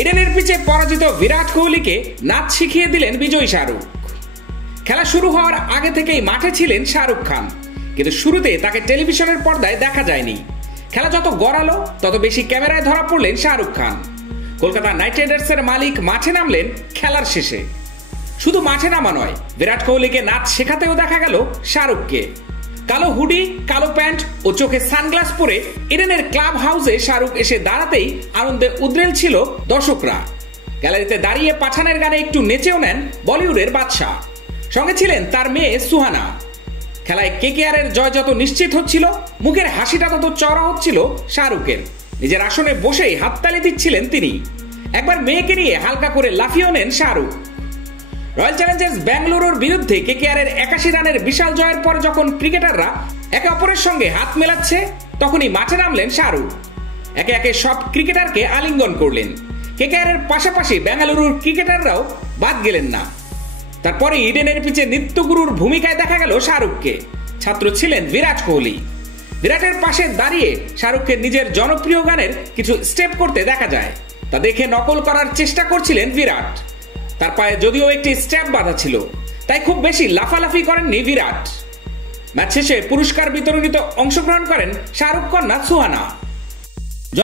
ইডেনের পিচে পরাজিত বিরাট কোহলিকে নাচ শিখিয়ে দিলেন বিজয়ী শাহরুখ। খেলা শুরু হওয়ার আগে থেকেই মাঠে ছিলেন শাহরুখ খান, কিন্তু শুরুতে তাকে টেলিভিশনের পর্দায় দেখা যায়নি। খেলা যত গড়ালো তত বেশি ক্যামেরায় ধরা পড়লেন শাহরুখ খান। কলকাতা নাইট রাইডার্সের মালিক মাঠে নামলেন খেলার শেষে। শুধু মাঠে নামা নয়, বিরাট কোহলিকে নাচ শেখাতেও দেখা গেল শাহরুখকে। কালো হুডি, কালো প্যান্ট ও চোখে সানগ্লাস পরে ইডেনের ক্লাব হাউসে শাহরুখ এসে দাঁড়াতেই আনন্দে উদ্রেল ছিল দর্শকরা। গ্যালারিতে দাঁড়িয়ে পাঠানের গানে একটু নেচেও নেন বলিউডের বাদশা। সঙ্গে ছিলেন তার মেয়ে সুহানা। খেলায় কেকেআরের জয় যত নিশ্চিত হচ্ছিল, মুখের হাসিটা তত চওড়া হচ্ছিল শাহরুখের। নিজের আসনে বসেই হাততালি দিচ্ছিলেন তিনি। একবার মেয়েকে নিয়ে হালকা করে লাফিয়েও নেন শাহরুখ। রয়্যাল চ্যালেঞ্জার্স ব্যাঙ্গালুরুর বিরুদ্ধে কেকেআরের 81 রানের বিশাল জয়ের পর যখন ক্রিকেটাররা একে অপরের সঙ্গে হাত মেলাচ্ছে, তখনই মাঠে নামলেন শাহরুখ। একে একে সব ক্রিকেটারকে আলিঙ্গন করলেন। কেকেআরের পাশাপাশি বেঙ্গালুরুর ক্রিকেটাররাও বাদ গেলেন না। তারপরে ইডেনের পিচে নিত্যগুরুর ভূমিকায় দেখা গেল শাহরুখকে। ছাত্র ছিলেন বিরাট কোহলি। বিরাটের পাশে দাঁড়িয়ে শাহরুখকে নিজের জনপ্রিয় গানের কিছু স্টেপ করতে দেখা যায়। তা দেখে নকল করার চেষ্টা করছিলেন বিরাট। তার পায়ে যদিও একটি স্ট্র্যাপ বাঁধা ছিল, তাই খুব বেশি লাফালাফি করেননি বিরাট। ম্যাচ শেষে পুরস্কার বিতরণীতে অংশগ্রহণ করেন শাহরুখ কন্যা সুহানা।